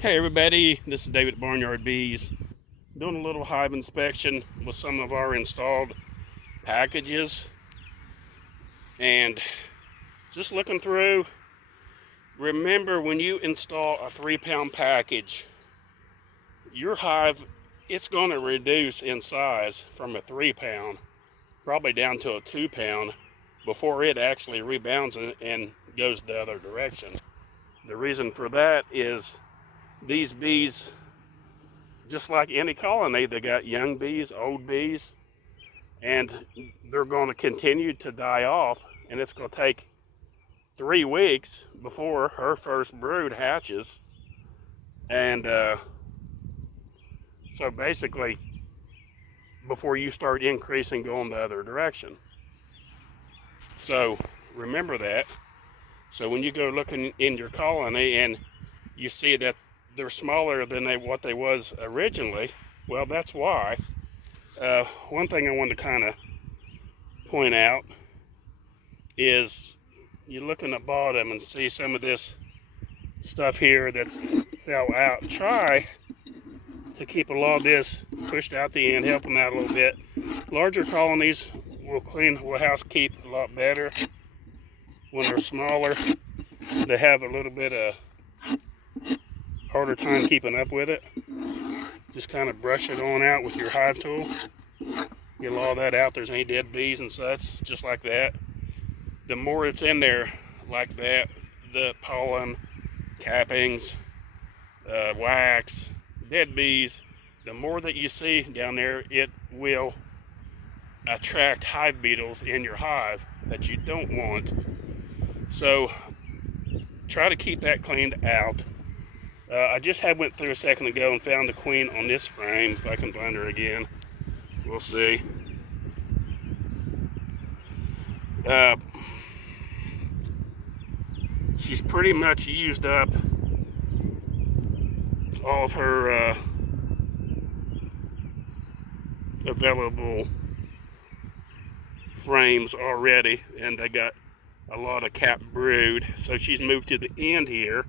Hey everybody, this is David at Barnyard Bees, doing a little hive inspection with some of our installed packages, and just looking through. Remember, when you install a 3-pound package, your hive, it's going to reduce in size from a 3-pound probably down to a 2-pound before it actually rebounds and goes the other direction. The reason for that is these bees, just like any colony, they got young bees, old bees, and they're going to continue to die off, and it's going to take 3 weeks before her first brood hatches. And so basically, before you start increasing, going the other direction. So remember that. So when you go looking in your colony and you see that they're smaller than what they was originally, well, that's why. One thing I wanted to kind of point out is you look in the bottom and see some of this stuff here that's fell out. Try to keep a lot of this pushed out the end, help them out a little bit. Larger colonies will housekeep a lot better. When they're smaller, they have a little bit of harder time keeping up with it. Just kind of brush it on out with your hive tool. Get a lot of that out. There's any dead bees and such, just like that. The more it's in there like that, the pollen, cappings, wax, dead bees, the more that you see down there, it will attract hive beetles in your hive that you don't want. So try to keep that cleaned out. I just went through a second ago and found the queen on this frame. If I can find her again, we'll see. She's pretty much used up all of her available frames already, and they got a lot of capped brood. So she's moved to the end here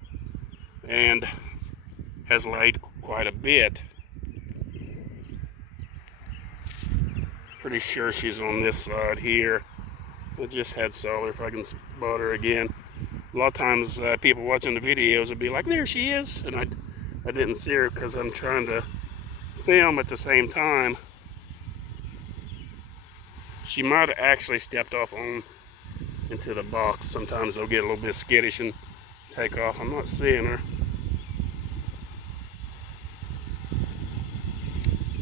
and has laid quite a bit. Pretty sure she's on this side here. I just had saw her, if I can spot her again. A lot of times people watching the videos would be like, there she is, and I didn't see her because I'm trying to film at the same time. She might have actually stepped off into the box. Sometimes they'll get a little bit skittish and take off. I'm not seeing her.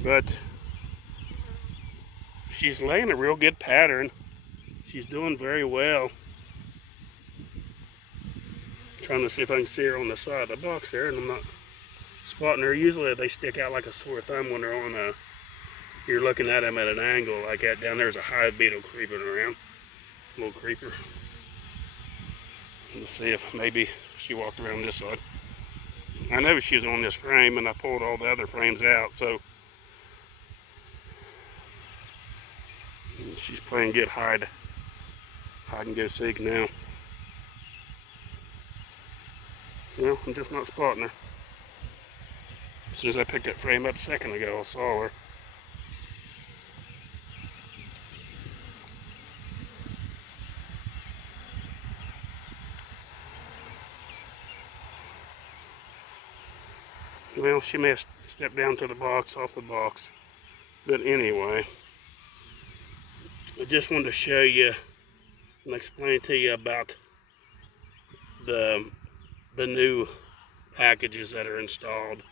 But she's laying a real good pattern. She's doing very well. Trying to see if I can see her on the side of the box there, and I'm not spotting her. Usually they stick out like a sore thumb when they're on you're looking at them at an angle like that. Down there's a hive beetle creeping around. Little creeper. Let's see if maybe she walked around this side. I know she's on this frame, and I pulled all the other frames out, so she's playing get hide and go seek now. Well, I'm just not spotting her. As soon as I picked that frame up a second ago, I saw her. Well, she may have stepped down to the box, off the box. But anyway, I just wanted to show you and explain to you about the new packages that are installed.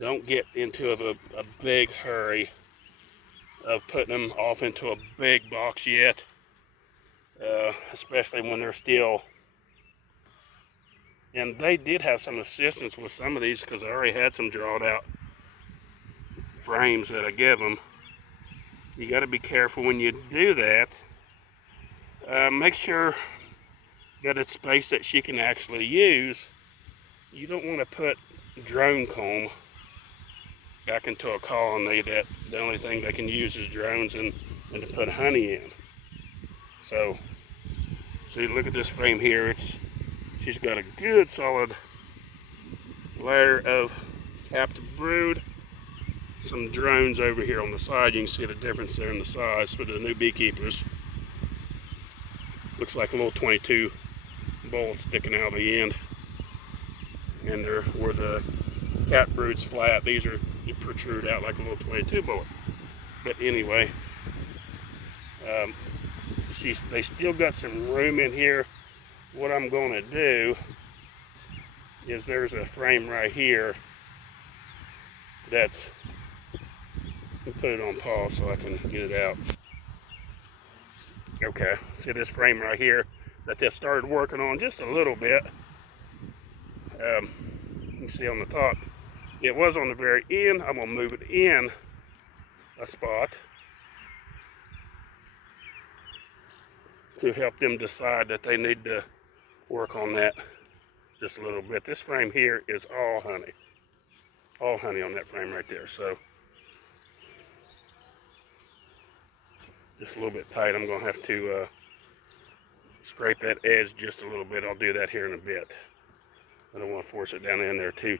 Don't get into a big hurry of putting them off into a big box yet, especially when they're still. And they did have some assistance with some of these because I already had some drawed out frames that I give them. You got to be careful when you do that. Make sure that it's space that she can actually use. You don't want to put drone comb back into a colony that the only thing they can use is drones and to put honey in. So see, look at this frame here. She's got a good solid layer of capped brood. Some drones over here on the side. You can see the difference there in the size for the new beekeepers. Looks like a little 22 bolt sticking out of the end. And there, where the capped brood's flat, these are, you protrude out like a little 22 bullet. But anyway, they still got some room in here. What I'm going to do is there's a frame right here that's, let me put it on pause so I can get it out. Okay, see this frame right here that they've started working on just a little bit. You can see on the top, it was on the very end. I'm going to move it in a spot to help them decide that they need to work on that just a little bit. This frame here is all honey on that frame right there. So just a little bit tight. I'm going to have to scrape that edge just a little bit. I'll do that here in a bit. I don't want to force it down in there too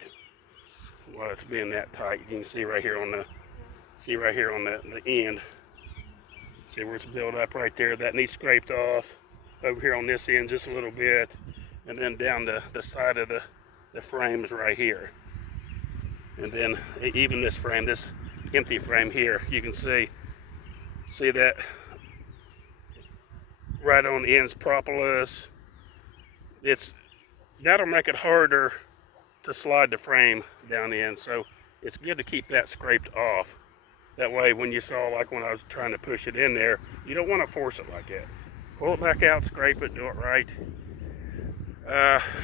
while it's being that tight. You can see right here on the the end. See where it's built up right there. That needs scraped off. Over here on this end just a little bit, and then down the side of the frames right here. And then even this frame, this empty frame here, you can see that right on the end's propolis. That'll make it harder to slide the frame down the end, so it's good to keep that scraped off. That way when you saw, like when I was trying to push it in there, you don't want to force it like that. Pull it back out, scrape it, do it right.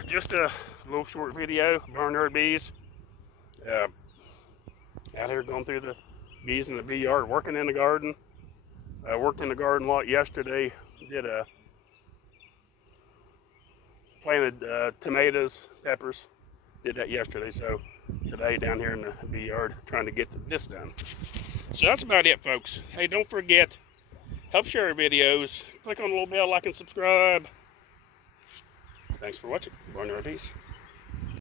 Just a little short video, Barnyard Bees. Out here going through the bees in the bee yard, working in the garden. I worked in the garden a lot yesterday. Planted tomatoes, peppers. Did that yesterday, so today down here in the bee yard trying to get this done. So that's about it, folks. Hey, don't forget, help share our videos. Click on the little bell, like and subscribe. Thanks for watching. Barnyard Bees.